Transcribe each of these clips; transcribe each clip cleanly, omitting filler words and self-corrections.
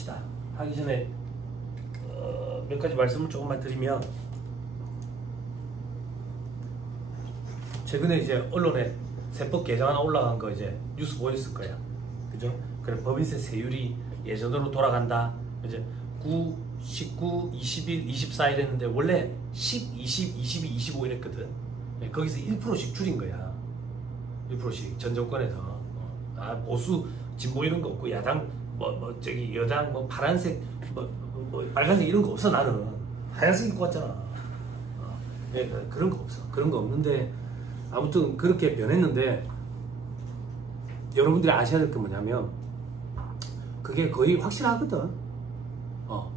합시다. 하기 전에 몇 가지 말씀을 조금만 드리면, 최근에 이제 언론에 세법 개정안 올라간 거 이제 뉴스 보였을 거야. 그죠? 그래 법인세 세율이 예전으로 돌아간다. 이제 9, 19, 20일, 24일 했는데 원래 10, 20, 22, 25 이랬거든. 거기서 1%씩 줄인 거야. 1%씩 전 정권에서. 보수, 진보 이런 거 없고 야당 저기 여당 파란색 빨간색 이런 거 없어. 나는 하얀색 입고 왔잖아. 그런 거 없어. 그런 거 없는데 아무튼 그렇게 변했는데, 여러분들이 아셔야 될 게 뭐냐면 그게 거의 확실하거든.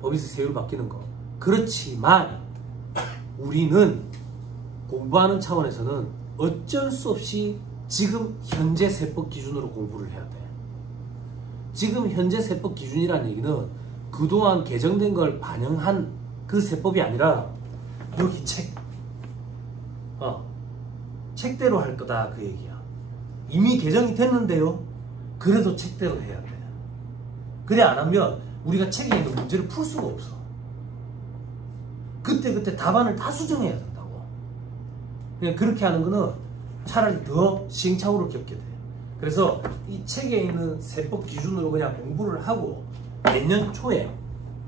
법인세 세율 바뀌는 거. 그렇지만 우리는 공부하는 차원에서는 어쩔 수 없이 지금 현재 세법 기준으로 공부를 해야 돼. 지금 현재 세법 기준이라는 얘기는 그동안 개정된 걸 반영한 그 세법이 아니라 여기 책대로 할 거다 그 얘기야. 이미 개정이 됐는데요. 그래도 책대로 해야 돼. 그래 안 하면 우리가 책에 있는 문제를 풀 수가 없어. 그때 답안을 다 수정해야 된다고. 그냥 그렇게 하는 거는 차라리 더 시행착오를 겪게 돼. 그래서 이 책에 있는 세법 기준으로 그냥 공부를 하고 내년 초에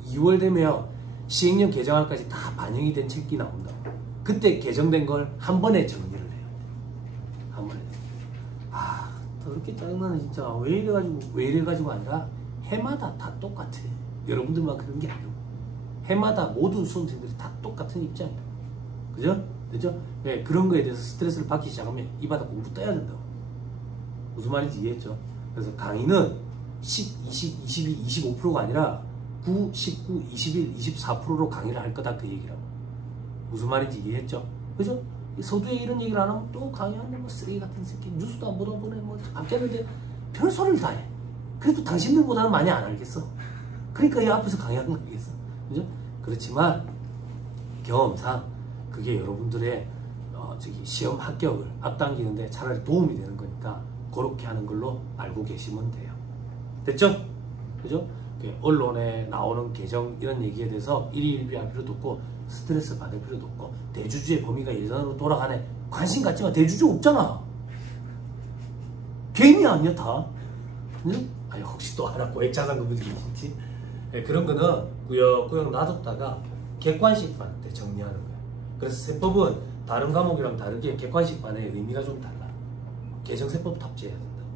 2월 되면 시행령 개정안까지 다 반영이 된 책이 나온다. 그때 개정된 걸 한 번에 정리를 해요. 한 번에. 더럽게 짜증나네 진짜. 왜 이래가지고 아니라 해마다 다 똑같아. 여러분들만 그런 게 아니고 해마다 모든 수험생들이 다 똑같은 입장이야. 그죠? 그죠? 네, 그런 거에 대해서 스트레스를 받기 시작하면 이 바닥 공부 떠야 된다고. 무슨 말인지 이해했죠? 그래서 강의는 10, 20, 22, 25%가 아니라 9, 19, 21, 24%로 강의를 할 거다 그 얘기라고. 무슨 말인지 이해했죠? 그죠? 서두에 이런 얘기를 안 하면 또 강의하는 뭐 쓰레기 같은 새끼, 뉴스도 안 보다 보네, 뭐 밤새는데 별 소리를 다 해. 그래도 당신들보다는 많이 안 알겠어. 그러니까 이 앞에서 강의하는 거 알겠어. 그죠? 그렇지만 경험상 그게 여러분들의 시험 합격을 앞당기는데 차라리 도움이 되는 거니까 그렇게 하는 걸로 알고 계시면 돼요. 됐죠? 그죠? 언론에 나오는 개정 이런 얘기에 대해서 일희일비할 필요도 없고 스트레스 받을 필요도 없고, 대주주의 범위가 예전으로 돌아가네 관심 갖지만 대주주 없잖아. 개인이 아니야 다. 응? 아니 혹시 또 하나 고액자산금분들이 계실지. 그런 거는 꾸역꾸역 놔뒀다가 객관식반 때 정리하는 거야. 그래서 세법은 다른 과목이랑 다르게 객관식반의 의미가 좀 달라. 개정세법 탑재해야 된다고.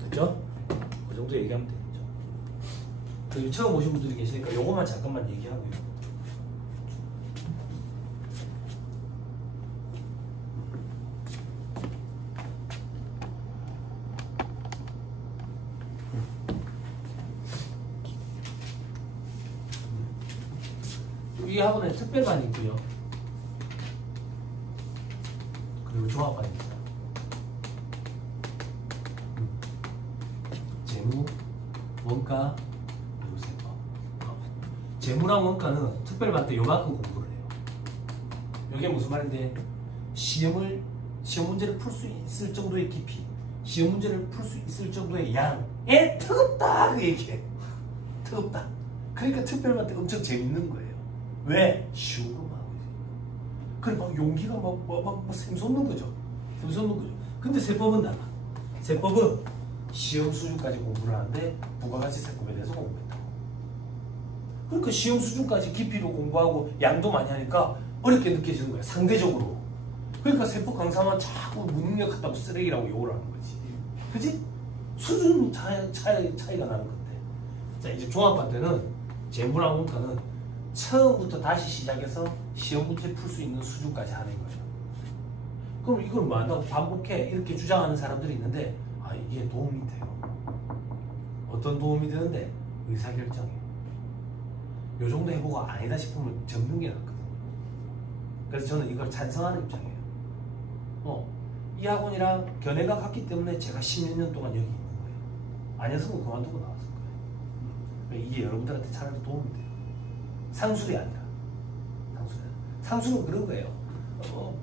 됐죠? 그 정도 얘기하면 되겠죠. 그리고 처음 오신 분들이 계시니까 요거만 잠깐만 얘기하고요. 이 학원에 특별반이 있고요. 그리고 종합반이 있어요. 재무, 원가, 그리고 세법. 재무랑 원가는 특별반 때 요만큼 공부를 해요. 이게 무슨 말인데, 시험 문제를 풀 수 있을 정도의 깊이, 시험 문제를 풀 수 있을 정도의 양에 뜨겁다 그 얘기해. 뜨겁다. 그러니까 특별반 때 엄청 재밌는 거예요. 왜? 쉬운 것만 하고 있어요. 그래 막 용기가 막 샘솟는 거죠. 샘솟는 거죠. 근데 세법은 달라. 세법은 시험 수준까지 공부를 하는데 부가가치세법에 대해서 공부했다. 그러니까 시험 수준까지 깊이로 공부하고 양도 많이 하니까 어렵게 느껴지는 거야. 상대적으로. 그러니까 세법 강사만 자꾸 무능력하다고 쓰레기라고 욕을 하는 거지. 그치? 수준 차이가 나는 건데. 자, 이제 종합반 때는 재무랑 원가는 처음부터 다시 시작해서 시험 문제 풀 수 있는 수준까지 하는 거죠. 그럼 이걸 뭐 한다고 반복해? 이렇게 주장하는 사람들이 있는데, 이게 도움이 돼요. 어떤 도움이 되는데? 의사결정이에요. 요 정도 해보고 아니다 싶으면 접는 게 낫거든요. 그래서 저는 이걸 찬성하는 입장이에요. 이 학원이랑 견해가 같기 때문에 제가 10몇 년 동안 여기 있는 거예요. 아니었으면 그만두고 나왔을 거예요. 이게 여러분들한테 차라리 도움이 돼요. 상술이 아니라. 상술은 그런 거예요.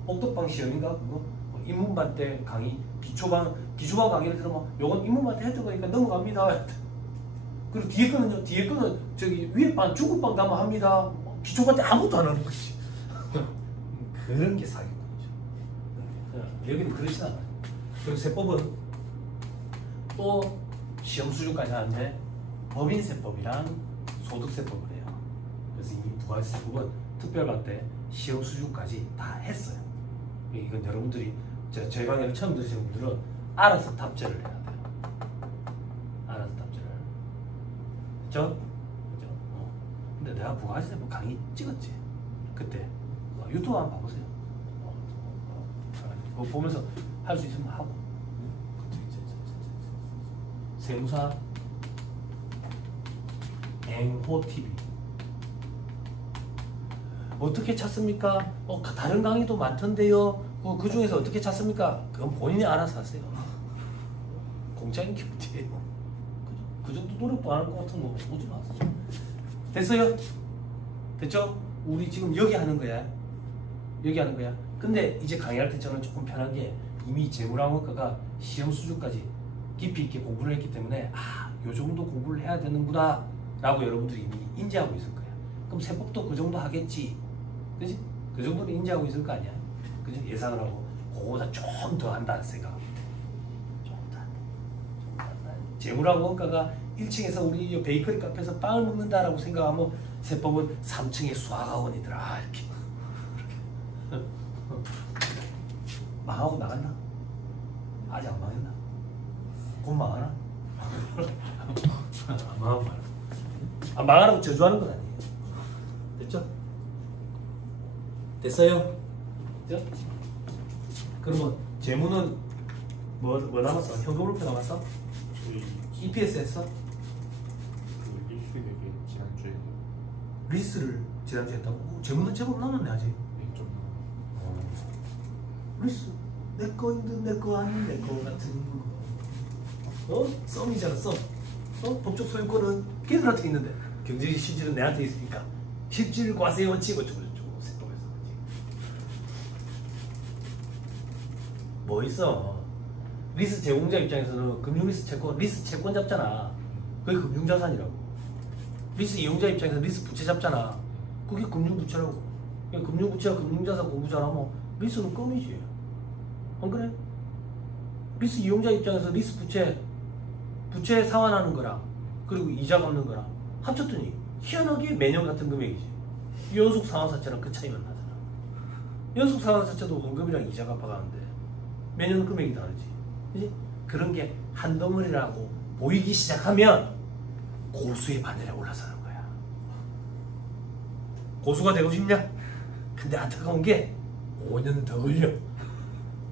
복덕방 시험인가? 그거? 인문반 때 강의, 기초반 강의를 들으면 요건 인문반 때 했던 거니까 넘어갑니다. 그리고 뒤에 거는요, 뒤에 거는 저기 위에 반 중국방 가면 합니다. 기초반 때 아무것도 안 하는 거지. 그런 게 사기꾼이죠. 여기는 그렇진 않아요. 그리고 세법은 또 시험 수준까지 하는데 법인세법이랑 소득세법을 해요. 그래서 이 두 가지 세법은 특별반 때 시험 수준까지 다 했어요. 이건 여러분들이 저희 강의를 처음 들으시는 분들은 알아서 답제를 해야 돼요. 알아서 답제를. 그죠? 그죠? 근데 내가 부가세법 강의 찍었지. 그때 유튜브 한번 봐보세요. 그거 보면서 할 수 있으면 하고. 세무사 앵호TV 어떻게 찾습니까? 다른 강의도 많던데요. 그 중에서 어떻게 찾습니까? 그건 본인이 알아서 하세요. 공짜인 게 어디예요? 그 정도 노력도 안 할 것 같은 거 오지 마세요. 됐어요? 됐죠? 우리 지금 여기 하는 거야. 여기 하는 거야. 근데 이제 강의할 때 저는 조금 편한 게 이미 재무랑원가가 시험 수준까지 깊이 있게 공부를 했기 때문에 요 정도 공부를 해야 되는구나 라고 여러분들이 이미 인지하고 있을 거야. 그럼 세법도 그 정도 하겠지. 그지? 그 정도는 인지하고 있을 거 아니야. 그지? 예상을 하고 그거보다 좀 더 한다는 생각합니다. 좀 더 한다. 재무랑원가가 1층에서 우리 베이커리 카페에서 빵을 먹는다라고 생각하면 세법은 3층에 수학학원이더라 이렇게. 망하고 나갔나? 아직 안 망했나? 곧 망하나? 안 망하고 말아. 망하라고 저주하는 건 아니에요. 됐죠? 됐어요? 됐죠? 그러면 재무는 뭐 남았어? 현금으로 남았어? 저희 EPS 했어? 그 리스 되게 지난주에 리스를 지난주에 했다고? 재무는 제법 남았네 아직. 좀 리스 내 거인 듯 내 거 아닌 내 거 같은 썸이잖아 썸. 법적 소유권은 걔들한테 있는데 경제적 실질은 내한테 있으니까 실질 과세 원칙 어쩌고 저쩌고 세법에서 뭐 있어. 리스 제공자 입장에서는 금융리스 채권 리스 채권 잡잖아. 그게 금융자산이라고. 리스 이용자 입장에서 리스 부채 잡잖아. 그게 금융부채라고. 금융부채가 금융자산 공부 잘하면 리스는 껌이지. 안 그래? 리스 이용자 입장에서 리스 부채 상환하는 거랑 그리고 이자 갚는 거랑 합쳤더니 희한하게 매년 같은 금액이지. 연속 상환사채랑 그 차이만 나잖아. 연속 상환사채도 원금이랑 이자 갚아가는데 매년 금액이 다르지. 그치? 그런 게 한 덩어리라고 보이기 시작하면 고수의 바늘에 올라서는 거야. 고수가 되고 싶냐? 근데 안타까운 게 5년 더 걸려.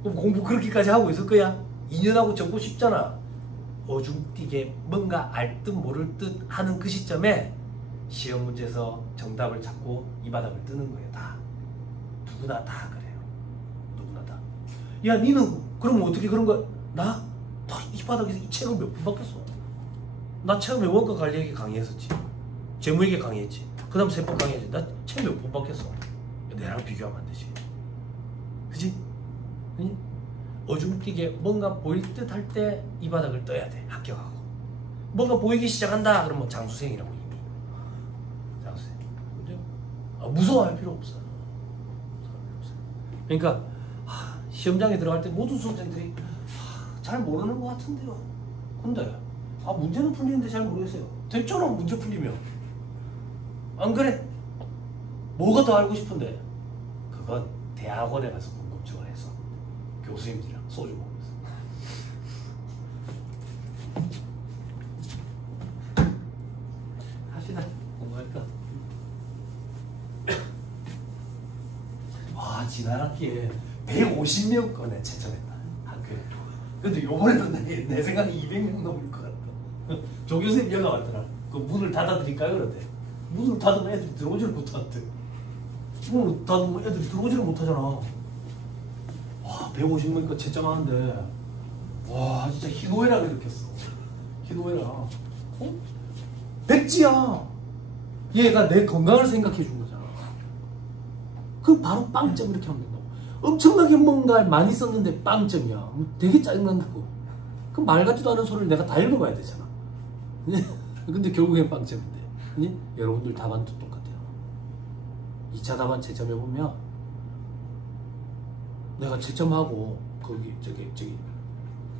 그럼 공부 그렇게까지 하고 있을 거야? 2년하고 적고 싶잖아. 어중뛰게 뭔가 알 듯 모를 듯 하는 그 시점에 시험 문제에서 정답을 찾고 이 바닥을 뜨는 거예요. 다. 누구나 다 그래요. 누구나 다. 야 니는 그러면 어떻게 그런 거야? 나 이 바닥에서 이 책을 몇 분 받겠어? 나 처음에 원가 관리에게 강의했었지. 재무에게 강의했지. 그 다음 세법 강의했지. 나 책 몇 분 받겠어? 내랑 비교하면 안 되지. 그치? 응? 어중뛰게 뭔가 보일 듯 할 때 이 바닥을 떠야 돼. 합격하고. 뭔가 보이기 시작한다. 그러면 장수생이라고 이미. 장수생. 그죠? 무서워할 필요 없어. 그러니까 시험장에 들어갈 때 모든 수험생들이 잘 모르는 것 같은데요. 근데 문제는 풀리는데 잘 모르겠어요. 됐잖아 문제 풀리면. 안 그래? 뭐가 더 알고 싶은데? 그건 대학원에 가서 궁금증을 해서 교수님들이랑 소주 먹으면서. 합시다. 공부할까? 와 지난 학기에 150명 거네 채점했다 학교에. 근데 요번에는 내 생각에 200명 넘을 것 같다. 조 교수님 연락 왔더라. 그 문을 닫아드릴까요? 그런데 문을 닫으면 애들이 들어오지를 못하는데. 문을 닫으면 애들이 들어오지를 못하잖아. 와 150명 거 채점하는데 와 진짜 희노애락을 느꼈어. 희노애락. 백지야. 얘가 내 건강을 생각해 준 거잖아. 그럼 바로 빵점 이렇게 하면 된다고. 엄청나게 뭔가 많이 썼는데 빵점이야. 되게 짜증난다고. 그럼 말 같지도 않은 소리를 내가 다 읽어봐야 되잖아. 근데 결국엔 빵점인데. 그니? 여러분들 답안도 똑같아요. 2차 답안 채점해보면 내가 채점하고 거기 저기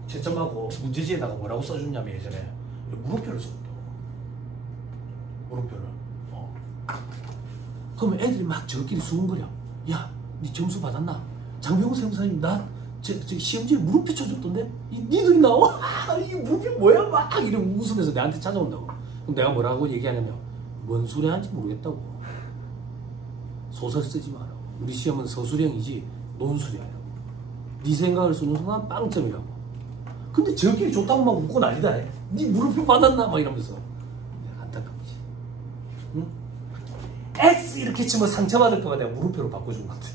채점하고 문제지에다가 뭐라고 써줬냐면 예전에 물음표를 썼거든. 물음표를. 그러면 애들이 막 저끼리 수근거려. 야, 니 점수 받았나? 장병호 세무사님 나 시험지에 물음표 쳐줬던데? 니들이 나와? 이 물음표 뭐야? 막 이러면 웃으면서 내한테 찾아온다고. 그럼 내가 뭐라고 얘기하냐면 뭔 소리 하는지 모르겠다고. 소설 쓰지 마라. 우리 시험은 서술형이지 논술이 아니라고. 네 생각을 쓰는 순간 빵점이라고. 근데 저끼리 좋다고 막 웃고 난리다. 니 물음표 받았나? 막 이러면서. 안타깝지. 응? X 이렇게 치면 상처받을까봐 내가 물음표로 바꿔준 것 같아.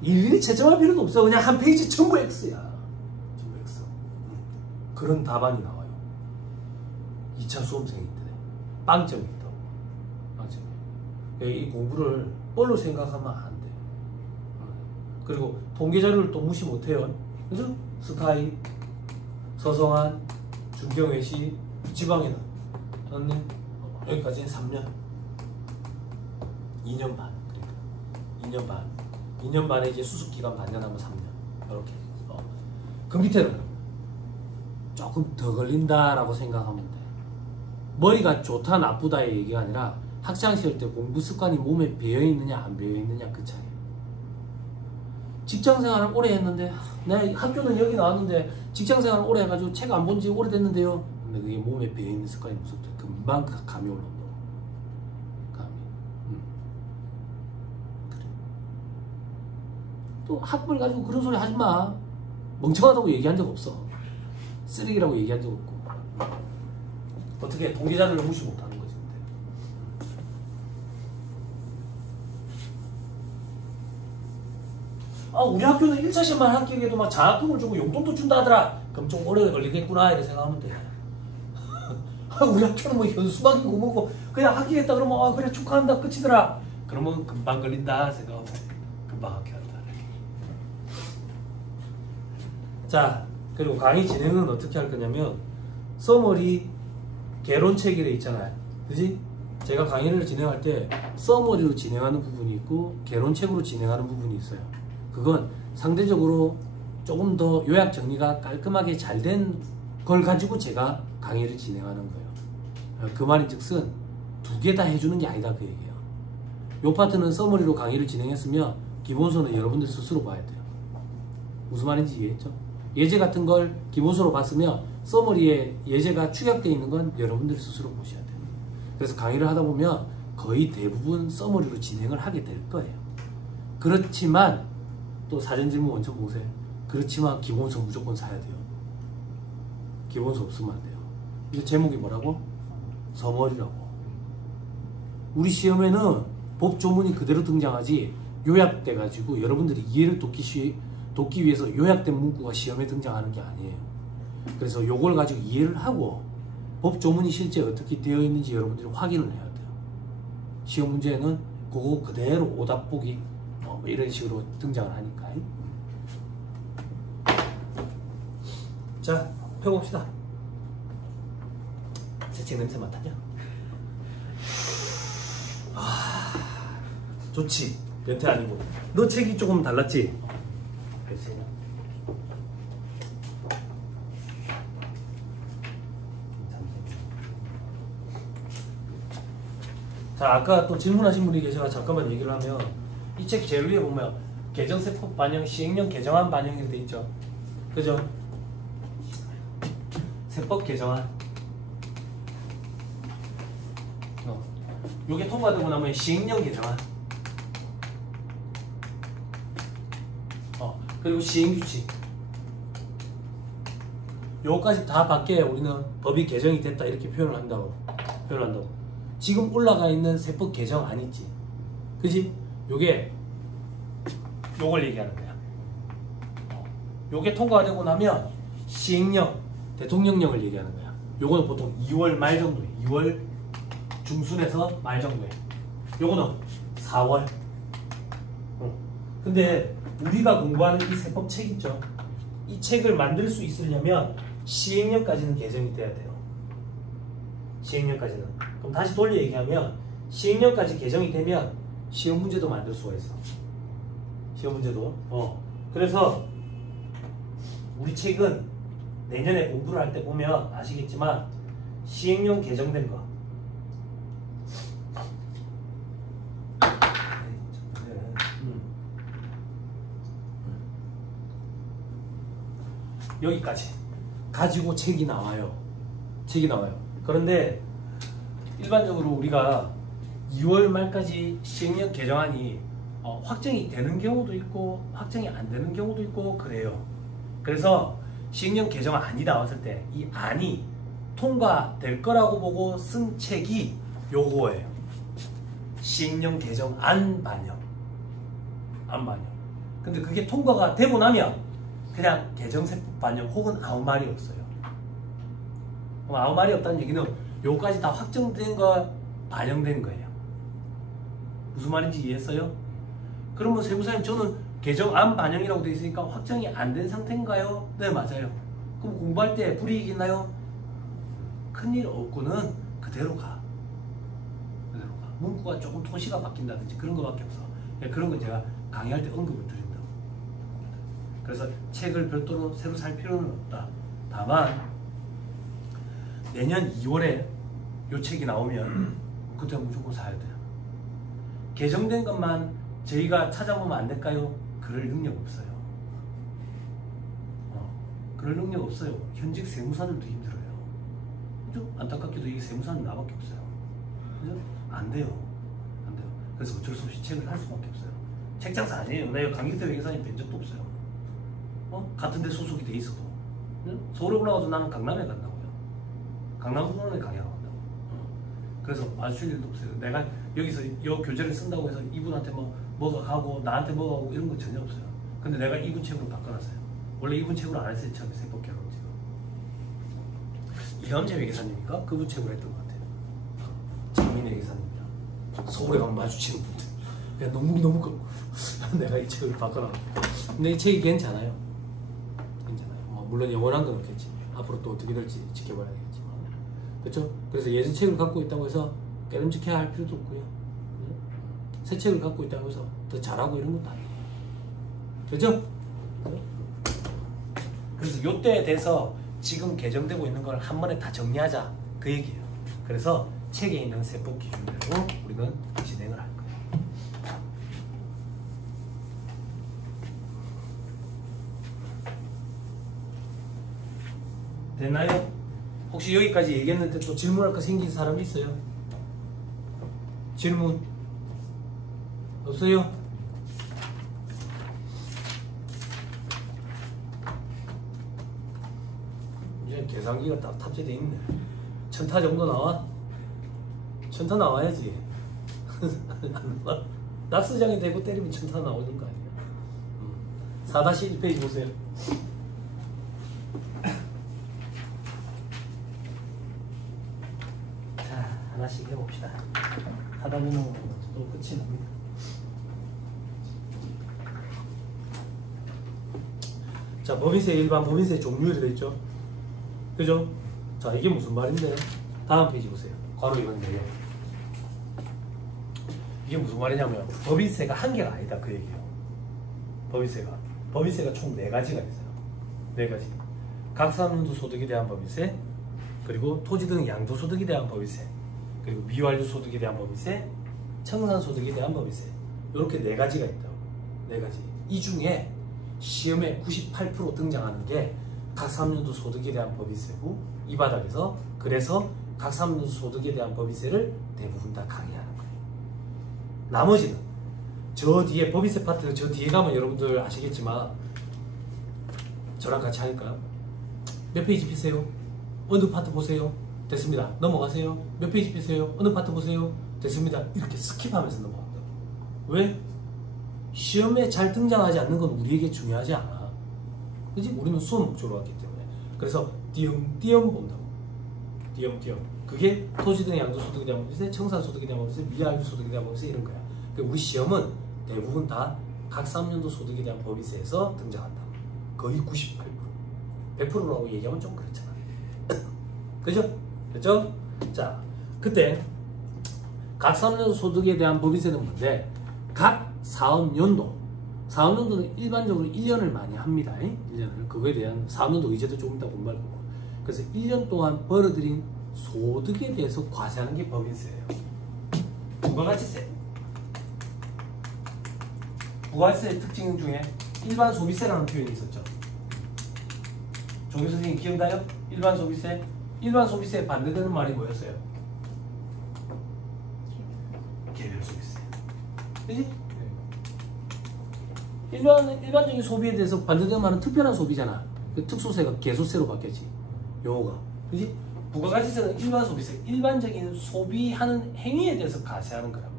일일이 채점할 필요도 없어. 그냥 한 페이지 전부 X야. 전부 X. 그런 답안이 나와요. 2차 수험생인데 빵점이 있다고. 빵점이. 이 공부를 뭘로 생각하면 안 돼. 그리고 통계 자료를 또 무시 못해요. 그죠? 스카이, 서성한, 중경외시, 지방에는 여기까지는 3년. 2년 반. 그러니까 2년 반. 2년 반에 이제 수습기간 반년하면 3년. 이렇게. 그 밑에는 조금 더 걸린다라고 생각하면 돼. 머리가 좋다 나쁘다의 얘기가 아니라 학창시절 때 공부 습관이 몸에 배어있느냐 안 배어있느냐 그 차이. 직장생활을 오래 했는데 내가 학교는 여기 나왔는데 직장생활을 오래 해가지고 책 안 본 지 오래됐는데요. 근데 그게 몸에 배어있는 습관이 무섭대. 금방 감이 올라온다. 감이. 그래. 또 학벌 가지고 그런 소리 하지 마. 멍청하다고 얘기한 적 없어. 쓰레기라고 얘기한 적 없고. 어떻게 동기자료를 무시 못하는 거지. 우리 학교는 1차 시험만 합격해도 막 장학금을 주고 용돈도 준다 하더라. 그럼 좀 오래 걸리겠구나 이렇게 생각하면 돼. 우리 학교는 뭐 현수막이고 뭐고 그냥 합격했다 그러면 그래 축하한다 끝이더라. 그러면 금방 걸린다 생각하면 돼. 금방 합격한다. 자, 그리고 강의 진행은 어떻게 할 거냐면 서머리 개론책 이래 있잖아요. 그지? 제가 강의를 진행할 때 서머리로 진행하는 부분이 있고 개론책으로 진행하는 부분이 있어요. 그건 상대적으로 조금 더 요약 정리가 깔끔하게 잘 된 걸 가지고 제가 강의를 진행하는 거예요. 그 말인즉슨 두 개 다 해주는 게 아니다 그 얘기예요. 요 파트는 서머리로 강의를 진행했으면 기본서는 여러분들 스스로 봐야 돼요. 무슨 말인지 이해했죠? 예제 같은 걸 기본서로 봤으면 서머리에 예제가 축약되어 있는 건 여러분들이 스스로 보셔야 돼요. 그래서 강의를 하다 보면 거의 대부분 서머리로 진행을 하게 될 거예요. 그렇지만 또 사전 질문 원천 보세요. 그렇지만 기본서 무조건 사야 돼요. 기본서 없으면 안 돼요. 이게 제목이 뭐라고? 서머리라고. 우리 시험에는 법 조문이 그대로 등장하지 요약돼 가지고 여러분들이 이해를 돕기 위해서 요약된 문구가 시험에 등장하는 게 아니에요. 그래서 요걸 가지고 이해를 하고 법 조문이 실제 어떻게 되어 있는지 여러분들이 확인을 해야 돼요. 시험 문제에는 그거 그대로 오답 보기 뭐 이런 식으로 등장을 하니까. 자, 펴봅시다. 제 책 냄새 맡았냐? 좋지. 변태 아니고. 너 책이 조금 달랐지? 자, 아까 또 질문하신 분이 계셔서 잠깐만 얘기를 하면 이 책 제일 위에 보면 개정세법 반영, 시행령 개정안 반영이 돼 있죠. 그죠? 세법 개정안. 요게 통과되고 나면 시행령 개정안. 그리고 시행규칙. 요거까지 다 밖에 우리는 법이 개정이 됐다 이렇게 표현을 한다고. 지금 올라가 있는 세법 개정안 있지. 그지? 요게 요걸 얘기하는 거야. 요게 통과되고 나면 시행령, 대통령령을 얘기하는 거야. 요거는 보통 2월 말 정도에, 2월 중순에서 말 정도에. 요거는 4월. 근데 우리가 공부하는 이 세법 책 있죠. 이 책을 만들 수 있으려면 시행령까지는 개정이 돼야 돼요. 시행령까지는. 그럼 다시 돌려 얘기하면 시행령까지 개정이 되면 시험 문제도 만들 수가 있어. 시험 문제도. 그래서 우리 책은 내년에 공부를 할 때 보면 아시겠지만 시행령 개정된 거. 여기까지 가지고 책이 나와요. 그런데 일반적으로 우리가 2월 말까지 시행령 개정안이 확정이 되는 경우도 있고 확정이 안 되는 경우도 있고 그래요. 그래서 시행령 개정안이 나왔을 때 이 안이 통과될 거라고 보고 쓴 책이 요거예요. 시행령 개정안 반영. 근데 그게 통과가 되고 나면 그냥 개정세법 반영 혹은 아무 말이 없어요. 그럼 아무 말이 없다는 얘기는 요까지 다 확정된 거 반영된 거예요. 무슨 말인지 이해했어요? 그러면 세무사님 저는 개정안 반영이라고 되어 있으니까 확정이 안 된 상태인가요? 네, 맞아요. 그럼 공부할 때 불이익 있나요? 큰일 없고는 그대로 가. 문구가 조금 토시가 바뀐다든지 그런 거밖에 없어. 그런 건 제가 강의할 때 언급을 드린다고. 그래서 책을 별도로 새로 살 필요는 없다. 다만 내년 2월에 요 책이 나오면 그때 무조건 사야 돼요. 개정된 것만 저희가 찾아보면 안 될까요? 그럴 능력 없어요. 그럴 능력 없어요. 현직 세무사들도 힘들어요. 그죠? 안타깝게도 이 세무사는 나밖에 없어요. 그죠? 안 돼요. 그래서 어쩔 수 없이 책을 할 수밖에 없어요. 책 장사 아니에요. 나 강익대 회계사님 뵌 적도 없어요. 같은 데 소속이 돼 있어도. 서울에 올라가서 나는 강남에 간다고요. 강남공원에 강의하러 간다고. 그래서 마주칠 일도 없어요. 내가 여기서 이 교재를 쓴다고 해서 이분한테 뭐가 가고 나한테 뭐가 가고 이런 거 전혀 없어요. 근데 내가 이분 책으로 바꿔놨어요. 원래 이분 책으로 안 했어요. 처음에 세법개론 지금. 이남재 회계사님인가? 그분 책으로 했던 것 같아요. 장민 회계사님이랑 서울에 가면 마주치는 분들. 그냥 너무 내가 이 책을 바꿔놨고. 근데 이 책이 괜찮아요. 물론 영원한 건 없겠지. 앞으로 또 어떻게 될지 지켜봐야 되겠지만. 그렇죠? 그래서 예전 책을 갖고 있다고 해서 깨름직해야 할 필요도 없고요. 새 책을 갖고 있다고 해서 더 잘하고 이런 것도 아니에요. 그렇죠? 그래서 요때에 대해서 지금 개정되고 있는 걸 한 번에 다 정리하자 그 얘기예요. 그래서 책에 있는 세법 기준대로 우리는 진행을 할 거예요. 됐나요? 혹시 여기까지 얘기했는데 또 질문할 거 생긴 사람 있어요? 질문? 없어요? 이제 계산기가 딱 탑재되어 있네. 1000타 정도 나와? 1000타 나와야지. 낙서장에 대고 때리면 1000타 나오는 거 아니야? 4-1페이지 보세요. 하나씩 해봅시다. 하다 보면 또 끝이 납니다. 자, 법인세 일반 법인세 종류를 했죠. 그죠? 자, 이게 무슨 말인데? 다음 페이지 보세요. 괄호 이건 내용. 이게 무슨 말이냐면 법인세가 한 개가 아니다 그 얘기예요. 법인세가 총 4가지가 있어요. 4가지. 각사업용도 소득에 대한 법인세, 그리고 토지 등 양도소득에 대한 법인세, 그리고 미완료 소득에 대한 법인세, 청산 소득에 대한 법인세. 이렇게 4가지가 있다고. 4가지. 이 중에 시험에 98% 등장하는 게 각 3년도 소득에 대한 법인세고, 이 바닥에서 그래서 각 3년도 소득에 대한 법인세를 대부분 다 강의하는 거예요. 나머지는 저 뒤에 법인세 파트 저 뒤에 가면 여러분들 아시겠지만 저랑 같이 하니까요. 몇 페이지 피세요? 어느 파트 보세요? 됐습니다. 넘어가세요. 몇 페이지 피세요? 어느 파트 보세요? 됐습니다. 이렇게 스킵하면서 넘어간다고. 왜? 시험에 잘 등장하지 않는 건 우리에게 중요하지 않아. 그지? 우리는 수업 목적으로 왔기 때문에. 그래서 띄엄띄엄 본다고. 띄엄띄엄. 그게 토지 등 양도소득에 대한 법인세, 청산소득에 대한 법인세, 미완료 소득에 대한 법인세 이런 거야. 그러니까 우리 시험은 대부분 다 각 3년도 소득에 대한 법인세에서 등장한다. 거의 98%. 100%라고 얘기하면 좀 그렇잖아. 그죠? 그죠? 자, 그때 각 사업연도 소득에 대한 법인세는 뭔데 각 사업연도는 일반적으로 1년을 많이 합니다. 1년을. 그거에 대한 사업연도 의제도 조금 이따 공부할 거고. 그래서 1년 동안 벌어들인 소득에 대해서 과세하는 게 법인세예요. 부가가치세. 부가가치세의 특징 중에 일반 소비세라는 표현이 있었죠. 조교 선생님 기억나요? 일반 소비세? 일반 소비세에 반대되는 말이 뭐였어요? 개별 소비세. 그지? 일반적인 소비에 대해서 반대되는 말은 특별한 소비잖아. 그 특수세가 개소세로 바뀌었지. 용어가. 그지? 부가가치세는 일반 소비세, 일반적인 소비하는 행위에 대해서 과세하는 거라고.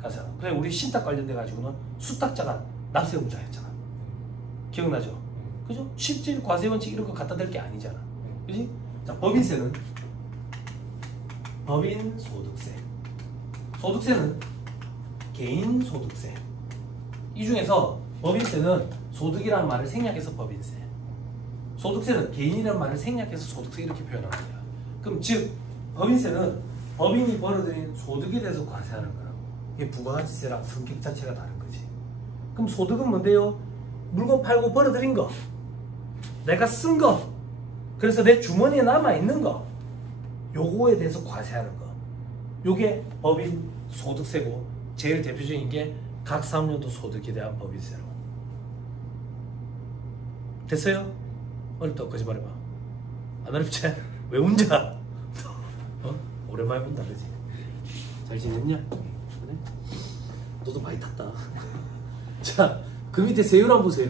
과세하는. 그래 우리 신탁 관련돼 가지고는 수탁자가 납세의무자였잖아. 기억나죠? 그죠? 실질 과세 원칙 이런 거 갖다 댈 게 아니잖아. 그지? 자, 법인세는 법인 소득세. 소득세는 개인 소득세. 이 중에서 법인세는 소득이라는 말을 생략해서 법인세. 소득세는 개인이라는 말을 생략해서 소득세 이렇게 표현하는 거야. 그럼 즉 법인세는 법인이 벌어들인 소득에 대해서 과세하는 거라고. 이게 부가가치세랑 성격 자체가 다른 거지. 그럼 소득은 뭔데요? 물건 팔고 벌어들인 거, 내가 쓴 거, 그래서 내 주머니에 남아있는 거, 요거에 대해서 과세하는 거. 요게 법인 소득세고 제일 대표적인 게 각 사업연도 소득에 대한 법인세로. 됐어요? 어렵다고 거짓말해봐. 안 어렵지? 왜 혼자? 오랜만에 본다 그지? 잘 지냈냐? 그래? 너도 많이 탔다. 자, 그 밑에 세율 한번 보세요.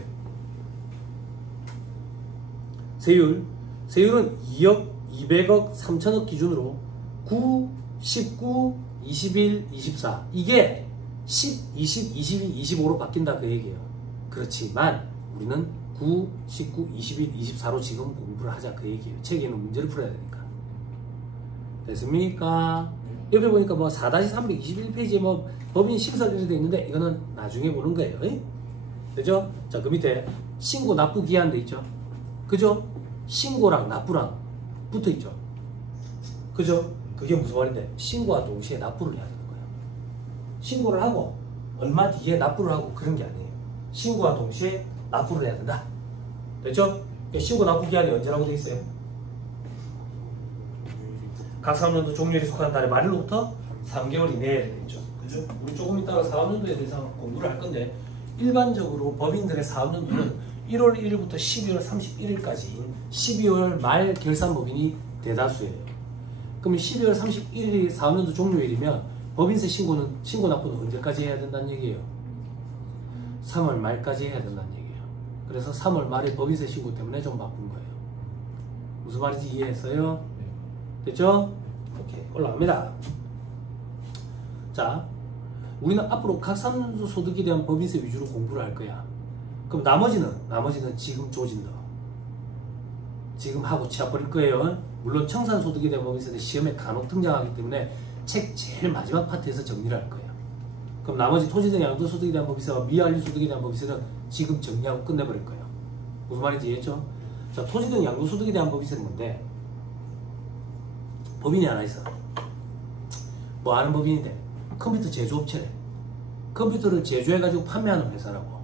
세율은 2억, 200억, 3천억 기준으로 9, 19, 21, 24 이게 10, 20, 22, 25로 바뀐다 그 얘기예요. 그렇지만 우리는 9, 19, 21, 24로 지금 공부를 하자 그 얘기예요. 책에는 문제를 풀어야 되니까. 됐습니까? 옆에 보니까 뭐 4-321페이지에 뭐 법인 심사결이 되어 있는데 이거는 나중에 보는 거예요. 그죠? 자, 그 밑에 신고 납부 기한 돼 있죠? 그죠? 신고랑 납부랑 붙어 있죠? 그죠? 그게 무슨 말인데 신고와 동시에 납부를 해야 되는 거예요. 신고를 하고 얼마 뒤에 납부를 하고 그런 게 아니에요. 신고와 동시에 납부를 해야 된다. 됐죠? 신고 납부 기한이 언제라고 돼 있어요? 각 사업연도 종료일이 속하는 달의 말일로부터 3개월 이내에 되겠죠. 그죠? 우리 조금 이따가 사업연도에 대해서 공부를 할 건데 일반적으로 법인들의 사업연도는 1월 1일부터 12월 31일까지인 12월 말 결산법인이 대다수예요. 그럼 12월 31일이 사업연도 종료일이면 법인세 신고 납부는 언제까지 해야 된다는 얘기예요? 3월 말까지 해야 된다는 얘기예요. 그래서 3월 말에 법인세 신고 때문에 좀 바쁜 거예요. 무슨 말인지 이해했어요? 됐죠? 오케이, 올라갑니다. 자, 우리는 앞으로 각 사업연도 소득에 대한 법인세 위주로 공부를 할 거야. 그럼 나머지는 지금 조진다. 지금 하고 치워버릴 거예요. 물론 청산소득에 대한 법인세는 시험에 간혹 등장하기 때문에 책 제일 마지막 파트에서 정리를 할 거예요. 그럼 나머지 토지 등 양도소득에 대한 법인세와 미완료소득에 대한 법인세는 지금 정리하고 끝내버릴 거예요. 무슨 말인지 이해했죠? 자, 토지 등 양도소득에 대한 법인세는 뭔데? 법인이 하나 있어. 뭐 하는 법인인데? 컴퓨터 제조업체래. 컴퓨터를 제조해가지고 판매하는 회사라고.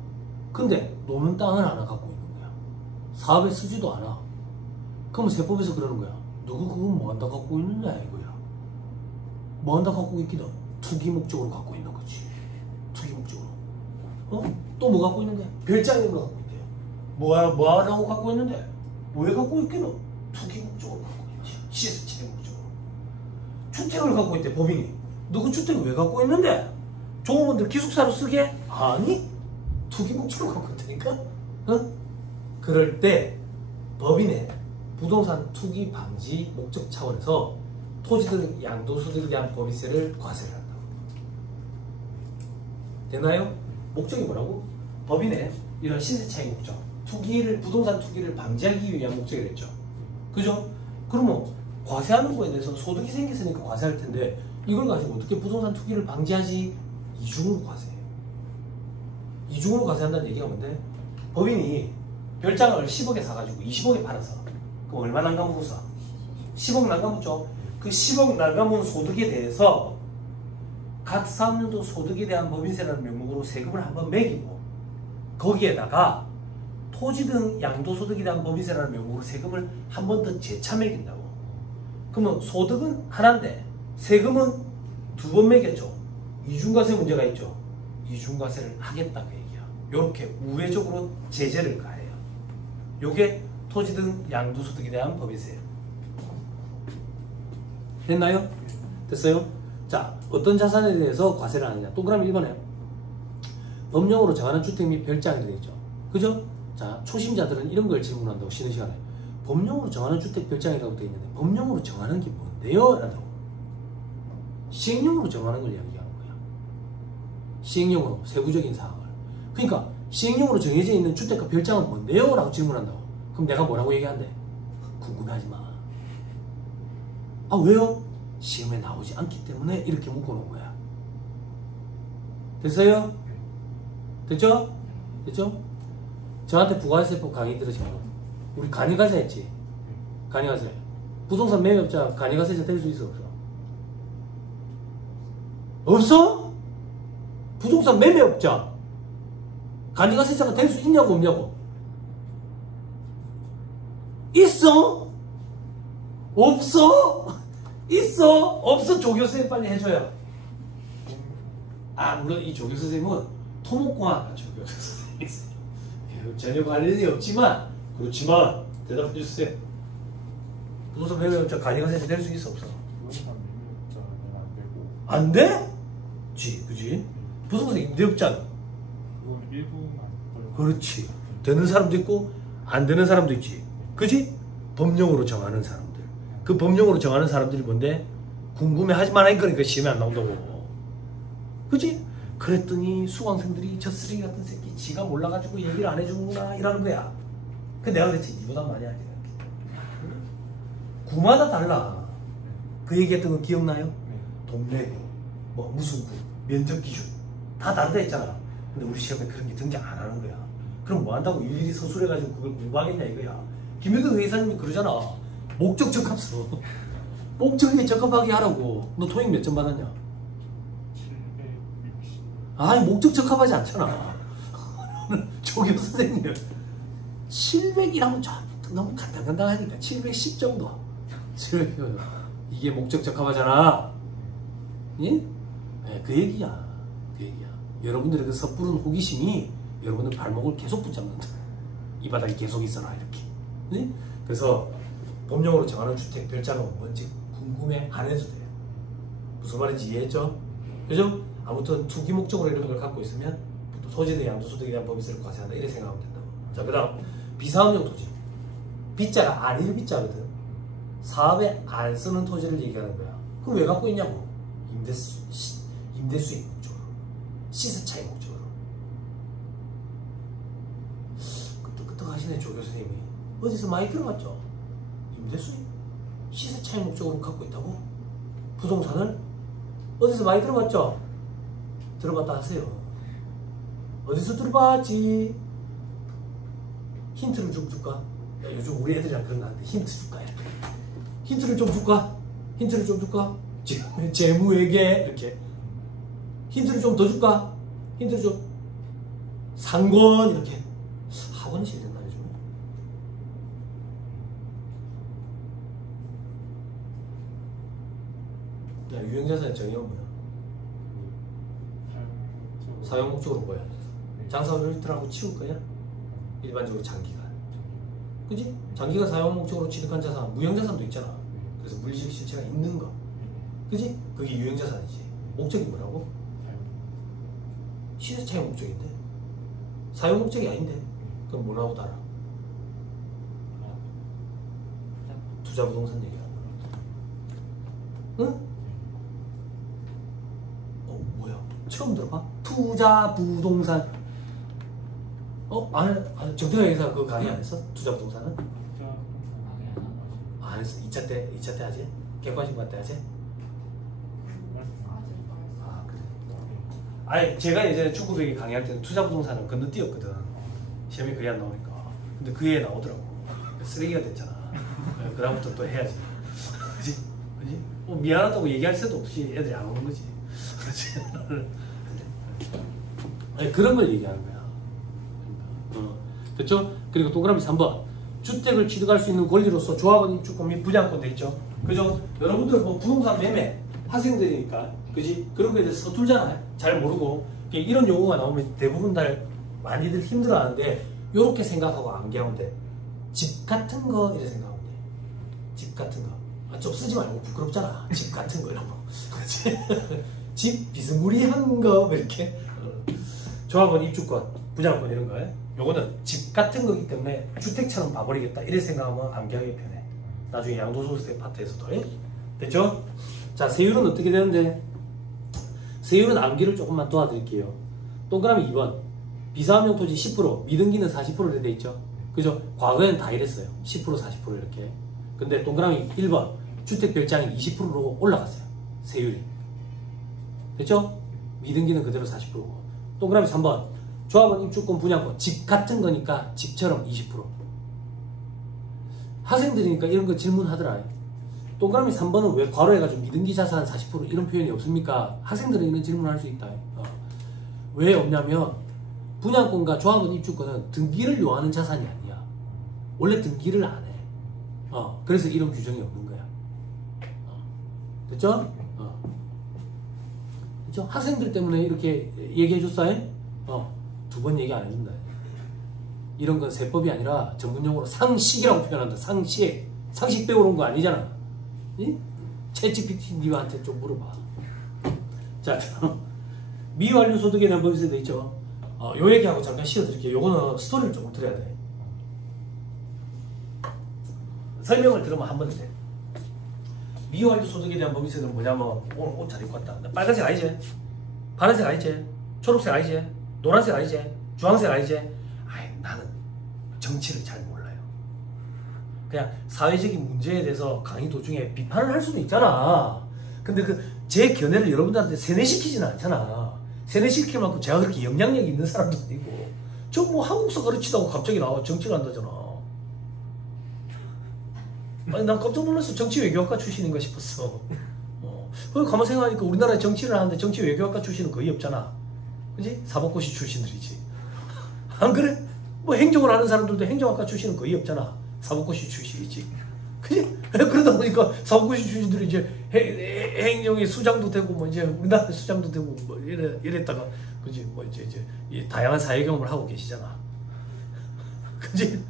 근데 노는 땅을 하나 갖고 있는 거야. 사업에 쓰지도 않아. 그러면 세법에서 그러는 거야. 누구 그거 뭐 한다 갖고 있느냐 이거야. 뭐 한다 갖고 있기는 투기 목적으로 갖고 있는 거지. 투기 목적으로. 또 뭐 갖고 있는 거야? 별장 있는 거 갖고 있대요. 뭐 하라고 갖고 있는데? 왜 갖고 있기는? 투기 목적으로 갖고 있지. 시세차익 목적으로. 주택을 갖고 있대 법인이. 너 그 주택을 왜 갖고 있는데? 종업원들 기숙사로 쓰게? 아니? 투기 목적으로 갖고 있다니까? 그럴 때 법인의 부동산 투기 방지 목적 차원에서 토지 등 양도소득에 대한 법인세를 과세를 한다고. 되나요? 목적이 뭐라고? 법인의 이런 시세차익 목적, 부동산 투기를 방지하기 위한 목적이랬죠. 그죠? 그러면 과세하는 거에 대해서 소득이 생겼으니까 과세할 텐데 이걸 가지고 어떻게 부동산 투기를 방지하지? 이중으로 과세해요. 이중으로 과세한다는 얘기가 뭔데? 법인이 별장을 10억에 사가지고 20억에 팔아서 그럼 얼마 난감 붙어? 10억 난감 붙죠? 그 10억 날감원 소득에 대해서 각 사업연도 소득에 대한 법인세라는 명목으로 세금을 한번 매기고 거기에다가 토지 등 양도소득에 대한 법인세라는 명목으로 세금을 한 번 더 재차 매긴다고. 그러면 소득은 하나인데 세금은 두 번 매겼죠. 이중과세 문제가 있죠. 이중과세를 하겠다고 얘기야. 이렇게 우회적으로 제재를 가해요. 요게 토지 등 양도소득에 대한 법인세예요. 됐나요? 됐어요? 자, 어떤 자산에 대해서 과세를 하느냐. 동그라미 1번에요. 법령으로 정하는 주택 및 별장이 되어 있죠. 그죠? 자, 초심자들은 이런 걸 질문한다고 쉬는 시간에. 법령으로 정하는 주택 별장이라고 되어 있는데 법령으로 정하는 게 뭔데요? 라고. 시행령으로 정하는 걸 이야기하는 거야. 시행령으로 세부적인 사항을. 그러니까 시행령으로 정해져 있는 주택과 별장은 뭔데요? 라고 질문한다고. 그럼 내가 뭐라고 얘기한대? 궁금해하지 마. 아, 왜요? 시험에 나오지 않기 때문에 이렇게 묶어놓은 거야. 됐어요? 됐죠? 됐죠? 저한테 부가세법 강의 들으시면 우리 간이가세 했지? 간이가세. 부동산 매매업자 간이가세자 될 수 있어? 없어? 없어? 부동산 매매업자 간이가세자가 될 수 있냐고 없냐고? 있어? 없어? 있어? 없어? 조교수님 빨리 해줘요. 아, 물론 이 조교수 선생님은 토목공학과 조교수 선생님이세요. 전혀 관련이 없지만, 그렇지만 대답해 주세요. 부동산 매매업자 간이가세자 될 수 있어? 없어? 부동산 매매업자는 안 되고. 안 돼? 그지? 부동산 임대업자는? 그건 일부만 떠요. 그렇지. 되는 사람도 있고 안 되는 사람도 있지. 그지? 법령으로 정하는 사람들. 그 법령으로 정하는 사람들이 뭔데? 궁금해하지만 하니까 시험에 안 나온다고. 그지? 그랬더니 수강생들이 저 쓰레기 같은 새끼 지가 몰라가지고 얘기를 안 해주는구나 이러는 거야. 그 내가 그랬지. 니보다 많이 알지. 구마다 달라. 그 얘기했던 거 기억나요? 네. 동네 뭐 무슨 구 면적 기준 다 다르다 했잖아. 근데 우리 시험에 그런 게 등장 안 하는 거야. 그럼 뭐 한다고 일일이 서술해가지고 그걸 공부하겠냐 이거야. 김현덕 회장님이 그러잖아. 목적 적합서. 목적에 적합하게 하라고. 너 토익 몇 점 받았냐? 760. 아니 목적 적합하지 않잖아. 조교 선생님 700이라면 좀 너무 간당간당하니까 710 정도. 700 이게 목적 적합하잖아. 예? 네, 그 얘기야. 그 얘기야. 여러분들의 그 섣부른 호기심이 여러분들 발목을 계속 붙잡는다. 이 바닥에 계속 있어라 이렇게. 네? 그래서 법령으로 정하는 주택 별장은 뭔지 궁금해 안 해도 돼요. 무슨 말인지 이해했죠? 그죠? 아무튼 투기 목적으로 이런 걸 갖고 있으면 토지의 양도소득에 대한 법인세를 과세한다 이렇게 생각하면 된다고. 자, 그 다음 비사업용 토지. 빗자가 아닐 빗자거든. 사업에 안 쓰는 토지를 얘기하는 거야. 그럼 왜 갖고 있냐고? 임대수익 목적으로, 시세차익 목적으로. 끄떡끄떡 하시네 조교 선생님이. 어디서 많이 들어봤죠? 임대수익, 시세차익 목적으로 갖고 있다고? 부동산을? 어디서 많이 들어봤죠? 들어봤다 하세요. 어디서 들어봤지? 힌트를 좀 줄까? 야, 요즘 우리 애들이랑 그런 거 하는데 힌트 줄까? 이렇게. 힌트를 좀 줄까? 힌트를 좀 줄까? 재무회계 이렇게. 힌트를 좀 더 줄까? 힌트를 좀. 상권 이렇게. 학원이 제일 된다 요즘. 야, 유형자산의 정의는 뭐야? 사용 목적으로 뭐야? 장사를 히트라고 치울 거야? 일반적으로 장기간. 그지? 장기간 사용 목적으로 취득한 자산, 무형자산도 있잖아. 그래서 물리적 실체가 있는 거. 그지? 그게 유형자산이지. 목적이 뭐라고? 시세차익 목적인데? 사용 목적이 아닌데? 그럼 뭐라고 달아? 투자부동산 얘기하는 거야. 응? 뭐야? 처음 들어봐? 투자부동산. 정태가 회사 그거 강의 안 했어? 투자부동산은? 안 했어. 2차 때 하지? 객관식만 때 하지? 아, 그래. 아니, 제가 예전에 축구배기 강의할 때는 투자부동산은 건너뛰었거든. 시험이 그게 안 나오니까. 근데 그게 나오더라고. 쓰레기가 됐잖아. 그다음부터 또 해야지. 그치? 그지? 뭐 미안하다고 얘기할 새도 없이 애들이 안 오는 거지. 아니, 그런 걸 얘기하는 거야. 됐죠? 그리고 동그라미 3번. 주택을 취득할 수 있는 권리로서 조합원 입주권 및 분양권 돼 있죠? 그죠? 여러분들 뭐 부동산 매매 학생들이니까, 그지? 그런 거에 대해서 서툴잖아요. 잘 모르고. 이런 용어가 나오면 대부분 많이들 힘들어 하는데, 요렇게 생각하고 암기하면 돼. 집 같은 거, 이렇게 생각하면 돼. 집 같은 거. 아, 좀 쓰지 말고 부끄럽잖아. 집 같은 거, 이런 거. 그렇지? 집 비스무리한 거, 이렇게. 조합원 입주권, 분양권 이런 거에. 요거는 집 같은 거기 때문에 주택처럼 봐버리겠다. 이렇게 생각하면 암기하기 편해. 나중에 양도소득세 파트에서도. 됐죠? 자, 세율은 어떻게 되는데? 세율은 암기를 조금만 도와드릴게요. 동그라미 2번. 비사업용 토지 10%, 미등기는 40%로 돼 있죠? 그죠? 과거엔 다 이랬어요. 10%, 40% 이렇게. 근데 동그라미 1번. 주택별장이 20%로 올라갔어요. 세율이. 됐죠? 미등기는 그대로 40%고. 동그라미 3번. 조합원 입주권 분양권. 집 같은 거니까 집처럼 20%. 학생들이니까 이런 거 질문하더라. 동그라미 3번은 왜 괄호해가지고 미등기 자산 40% 이런 표현이 없습니까? 학생들은 이런 질문을 할 수 있다. 왜 없냐면 분양권과 조합원 입주권은 등기를 요하는 자산이 아니야. 원래 등기를 안 해. 그래서 이런 규정이 없는 거야. 됐죠? 됐죠? 학생들 때문에 이렇게 얘기해줬어요? 두 번 얘기 안 해준다. 이런 건 세법이 아니라 전문용어로 상식이라고 표현한다. 상식. 상식 배우러 온 거 아니잖아. 챗GPT님한테 좀 물어봐. 자, 미완료 소득에 대한 법에서 돼 있죠. 요 얘기하고 잠깐 씌워드릴게요. 요거는 스토리를 조금 드려야 돼. 설명을 들으면 한 번 돼. 미완료 소득에 대한 법에서는 뭐냐면, 오늘 옷 잘 입고 왔다. 빨간색 아니지? 파란색 아니지? 초록색 아니지? 노란색 아니지? 주황색 아니지? 아이, 나는 정치를 잘 몰라요. 그냥 사회적인 문제에 대해서 강의 도중에 비판을 할 수도 있잖아. 근데 제 견해를 여러분들한테 세뇌시키지는 않잖아. 세뇌시킬 만큼 제가 그렇게 영향력이 있는 사람도 아니고. 저 뭐 한국사 가르치다고 갑자기 나와 정치를 한다잖아. 아니, 난 깜짝 놀랐어. 정치 외교학과 출신인가 싶었어. 가만 생각하니까 우리나라에 정치를 하는데 정치 외교학과 출신은 거의 없잖아. 그지? 사법고시 출신들이지. 안 그래? 뭐 행정을 하는 사람들도 행정학과 출신은 거의 없잖아. 사법고시 출신이지. 그지? 그러다 보니까 사법고시 출신들이 이제 행정의 수장도 되고, 뭐 이제 우리나라 수장도 되고, 뭐 이랬다가, 그지? 뭐 이제 다양한 사회 경험을 하고 계시잖아. 그지?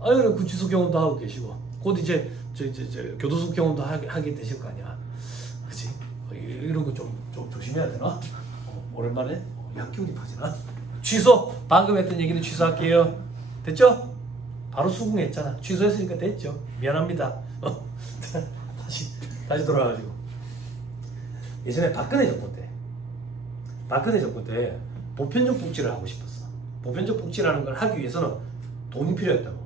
아유, 구치소 경험도 하고 계시고, 곧 이제 교도소 경험도 하게 되실 거 아니야. 그지? 이런 거 좀 조심해야 되나? 오랜만에 약기운이 퍼지나? 취소! 방금 했던 얘기는 취소할게요. 됐죠? 바로 수긍했잖아. 취소했으니까 됐죠. 미안합니다. 다시 돌아가지고. 예전에 박근혜 정부 때 보편적 복지를 하고 싶었어. 보편적 복지라는 걸 하기 위해서는 돈이 필요했다고.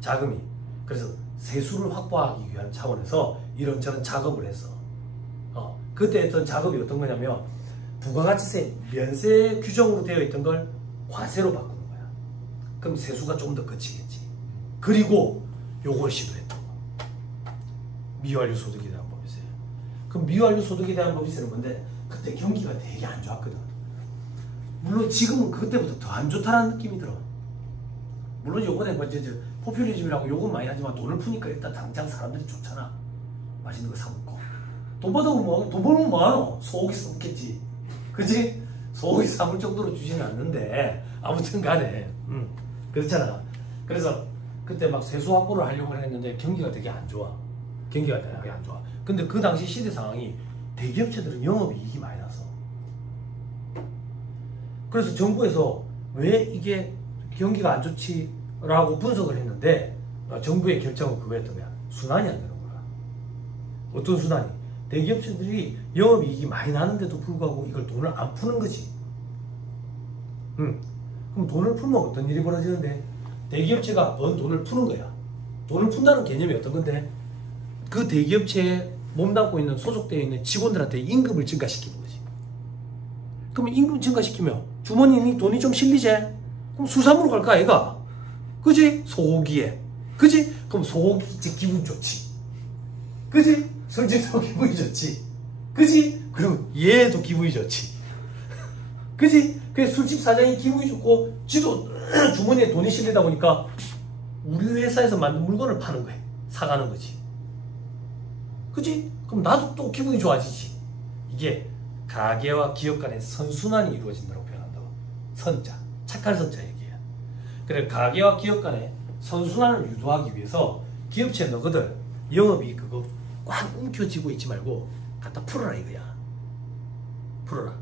자금이. 그래서 세수를 확보하기 위한 차원에서 이런저런 작업을 했어. 그때 했던 작업이 어떤 거냐면, 부가가치세 면세 규정으로 되어 있던 걸 과세로 바꾸는 거야. 그럼 세수가 좀 더 거치겠지. 그리고 요걸 시도했다고. 미완료 소득에 대한 법이세요. 그럼 미완료 소득에 대한 법이세는 뭔데? 그때 경기가 되게 안 좋았거든. 물론 지금은 그때부터 더 안 좋다는 느낌이 들어. 물론 요번에 뭐 이제 포퓰리즘이라고 요건 많이 하지만 돈을 푸니까 일단 당장 사람들이 좋잖아. 맛있는 거 사 먹고. 돈 벌면 뭐하노? 소고기 사 먹겠지. 그치? 소고기 사 먹을 정도로 주지는 않는데 아무튼 간에 그렇잖아. 그래서 그때 막 세수 확보를 하려고 했는데 경기가 되게 안 좋아. 근데 그 당시 시대 상황이 대기업체들은 영업이익이 많이 나서. 그래서 정부에서 왜 이게 경기가 안 좋지라고 분석을 했는데, 정부의 결정은 그거였던 거야. 순환이 안 되는 거야. 어떤 순환이? 대기업체들이 영업이익이 많이 나는데도 불구하고 이걸 돈을 안 푸는 거지. 그럼 돈을 풀면 어떤 일이 벌어지는데? 대기업체가 번 돈을 푸는 거야. 돈을 푼다는 개념이 어떤 건데? 그 대기업체에 몸담고 있는 소속되어 있는 직원들한테 임금을 증가시키는 거지. 그러면 임금 증가시키면 주머니에 돈이 좀 실리지? 그럼 수산물로 갈까 애가? 그지? 소고기에. 그지? 그럼 소고기 기분 좋지. 그지? 술집도 기분이 좋지. 그지? 그리고 얘도 기분이 좋지. 그지? 그 술집 사장이 기분이 좋고 지도 주머니에 돈이 실리다 보니까 우리 회사에서 만든 물건을 파는 거야. 사가는 거지. 그지? 그럼 나도 또 기분이 좋아지지. 이게 가게와 기업 간의 선순환이 이루어진다고 표현한다고. 선자, 착할 선자 얘기야. 그래, 가게와 기업 간의 선순환을 유도하기 위해서 기업체 너희들 영업이 그거 꽉 움켜쥐고 있지 말고 갖다 풀어라 이거야. 풀어라.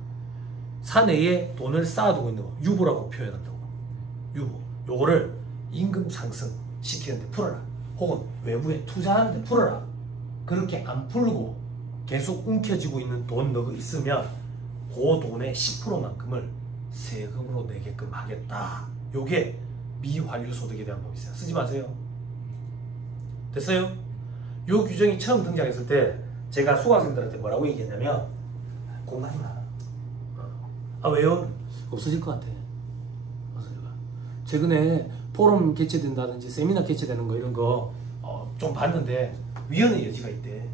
사내에 돈을 쌓아두고 있는 거 유보라고 표현한다고. 유보. 요거를 임금 상승 시키는데 풀어라. 혹은 외부에 투자하는데 풀어라. 그렇게 안 풀고 계속 움켜쥐고 있는 돈 너가 있으면 그 돈의 10%만큼을 세금으로 내게끔 하겠다. 요게 미환류 소득에 대한 법이 있어요. 쓰지 마세요. 됐어요? 요 규정이 처음 등장했을 때 제가 수강생들한테 뭐라고 얘기했냐면 공간이 많아. 아 왜요? 없어질 것 같아. 없어질 것 같아. 최근에 포럼 개최된다든지 세미나 개최되는 거 이런 거 좀 봤는데 위헌의 여지가 있대.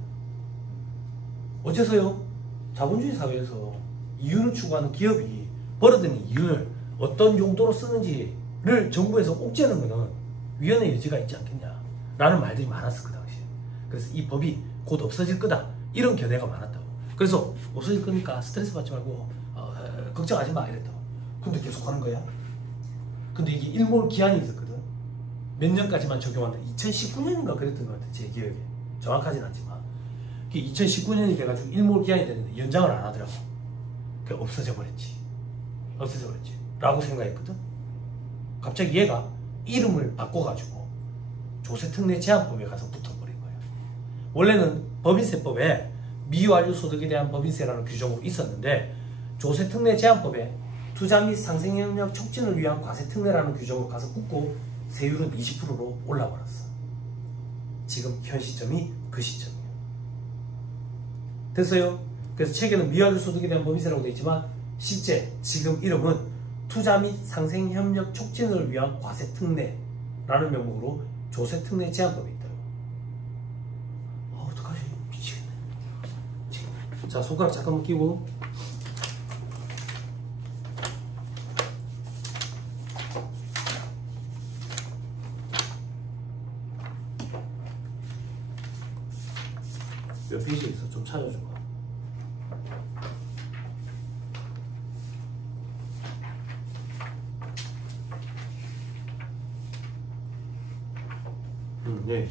어째서요? 자본주의 사회에서 이윤을 추구하는 기업이 벌어들인 이윤을 어떤 용도로 쓰는지를 정부에서 옥죄하는 거는 위헌의 여지가 있지 않겠냐 라는 말들이 많았어 그 당시에. 그래서 이 법이 곧 없어질 거다 이런 견해가 많았다고. 그래서 없어질 거니까 스트레스 받지 말고 걱정하지 마 이랬다고. 근데 계속 하는 거야. 근데 이게 일몰 기한이 있었거든. 몇 년까지만 적용한다. 2019년인가 그랬던 것 같아 제 기억에. 정확하진 않지만 2019년이 돼가지고 일몰 기한이 되는데 연장을 안 하더라고. 그게 없어져 버렸지. 없어져 버렸지 라고 생각했거든. 갑자기 얘가 이름을 바꿔가지고 조세특례 제한법에 가서 붙어버린 거야. 원래는 법인세법에 미완료 소득에 대한 법인세라는 규정으로 있었는데 조세특례 제한법에 투자 및 상생협력 촉진을 위한 과세특례라는 규정으로 가서 붙고 세율은 20%로 올라버렸어. 지금 현 시점이 그 시점이에요. 됐어요? 그래서 책에는 미완료 소득에 대한 법인세라고 되어 있지만 실제 지금 이름은 투자 및 상생협력 촉진을 위한 과세특례라는 명목으로 조세특례 제한법이 있다고. 어떡하지? 미치겠네. 자, 손가락 잠깐만 끼고. 몇 페이지 있어? 좀 찾아줘봐. 네.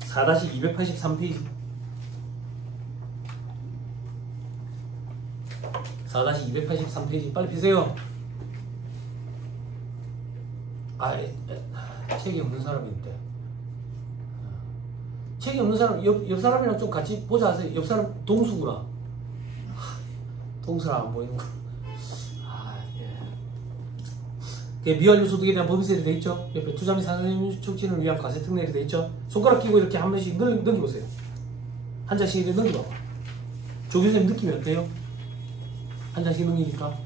4-283페이지. 4-283페이지. 빨리 피세요. 책이 없는 사람인데. 책이 없는 사람, 옆 사람이랑 좀 같이 보자 하세요. 옆 사람 동수구나. 동수랑 안 보이는구나. 예. 미완료 소득에 대한 법인세로 되어 있죠. 옆에 투자 및 상생 촉진을 위한 과세특례로 되어 있죠. 손가락 끼고 이렇게 한 번씩 넘겨보세요. 한 장씩 이렇게 넘겨봐. 조 교수님 느낌이 어때요? 한 장씩 넘기니까.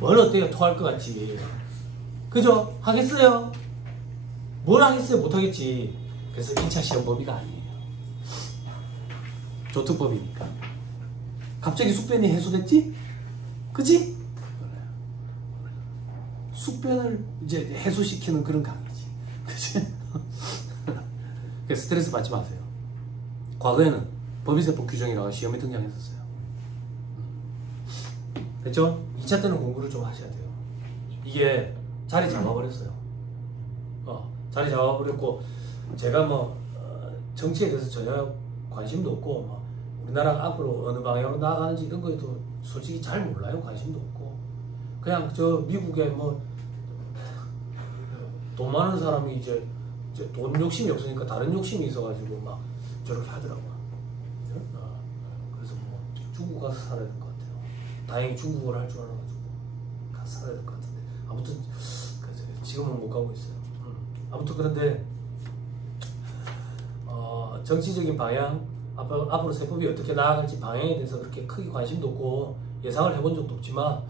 뭘 어때요? 토할 것 같지. 그죠? 하겠어요? 뭘 하겠어요? 못하겠지. 그래서 1차 시험 범위가 아니에요. 조특법이니까. 갑자기 숙변이 해소됐지? 그치? 숙변을 이제 해소시키는 그런 강의지. 그치? 그래서 스트레스 받지 마세요. 과거에는 법인세법 규정이라고 시험에 등장했었어요. 됐죠? 2차 때는 공부를 좀 하셔야 돼요. 이게 자리 잡아버렸어요. 자리 잡아버렸고, 제가 정치에 대해서 전혀 관심도 없고, 우리나라가 앞으로 어느 방향으로 나아가는지 이런 거에도 솔직히 잘 몰라요. 관심도 없고. 그냥 미국에 돈 많은 사람이 이제 돈 욕심이 없으니까 다른 욕심이 있어가지고 막 저렇게 하더라고요. 그래서 중국 가서 살아야 될 것 같아요. 다행히 중국어를 할 줄 알아가지고 가서 살아야 될 것 같은데. 아무튼 지금은 못 가고 있어요. 아무튼 그런데 정치적인 방향, 앞으로 세법이 어떻게 나아갈지 방향에 대해서 그렇게 크게 관심도 없고 예상을 해본 적도 없지만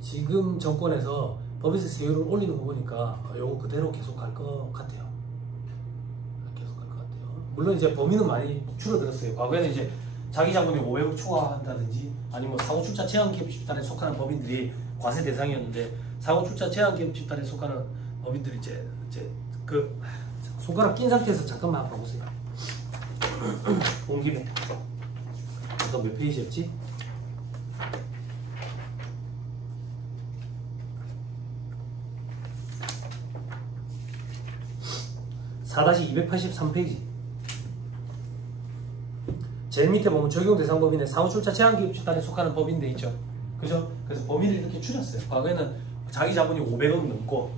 지금 정권에서 법인세 세율을 올리는 거 보니까 요거 그대로 계속 갈 것 같아요. 물론 이제 범위는 많이 줄어들었어요. 과거에는 이제 자기 자본이 500억 초과한다든지 아니면 사고 출자 제한 기업 집단에 속하는 법인들이 과세 대상이었는데 사고 출자 제한 기업 집단에 속하는 법인들이 이제 그 손가락 낀 상태에서 잠깐만 한번 보세요. 온 김에 아까 몇 페이지였지? (4-283페이지) 제일 밑에 보면 적용 대상 법인에 사후 출자 제한 기업 집단에 속하는 법인데 있죠. 그죠? 그래서 범위를 이렇게 줄였어요. 과거에는 자기 자본이 500억 넘고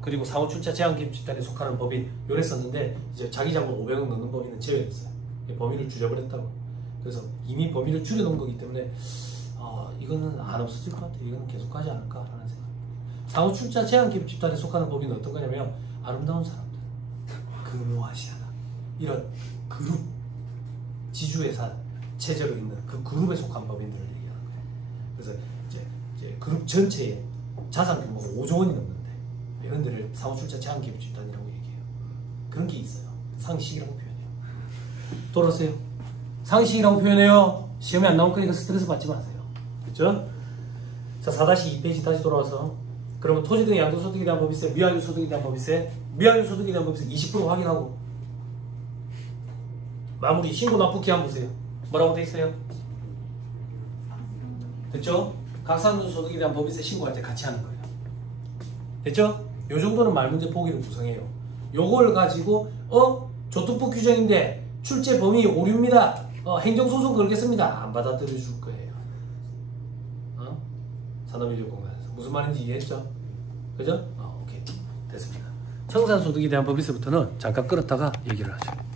그리고 사후 출자 제한 기업 집단에 속하는 법인 요랬었는데 이제 자기 자본 500억 넘는 법인은 제외됐어요. 범위를 줄여버렸다고. 그래서 이미 범위를 줄여놓은 거기 때문에 이거는 안 없어질 것 같아요. 이거는 계속 가지 않을까라는 생각. 사후 출자 제한 기업 집단에 속하는 법인은 어떤 거냐면 아름다운 사람들, 금호아시아나 이런 그룹 지주회사 체제로 있는 그 그룹에 속한 법인들을 얘기하는 거예요. 그래서 이제 그룹 전체의 자산 규모가 5조 원이 넘는데 이런 데를 사후 출자 제한 기업 집단이라고 얘기해요. 그런 게 있어요. 상식이라고 표현해요. 돌아오세요. 상식이라고 표현해요. 시험에 안 나올 거니까 스트레스 받지 마세요. 그렇죠? 자, 4-2페이지 다시 돌아와서 그러면 토지 등의 양도소득에 대한 법인세, 미완료소득에 대한 법인세, 미완료소득에 대한 법인세 20% 확인하고 마무리 신고 납부 기한 보세요. 뭐라고 돼 있어요? 됐죠? 각산소득에 대한 법인세 신고할 때 같이 하는 거예요. 됐죠? 요 정도는 말문제 보기는 구성해요. 요걸 가지고 조특법 규정인데 출제 범위 오류입니다. 행정소송 걸겠습니다. 안 받아들여 줄 거예요. 산업인력공단에서 무슨 말인지 이해했죠? 그죠? 오케이 됐습니다. 청산소득에 대한 법인세부터는 잠깐 끌었다가 얘기를 하죠.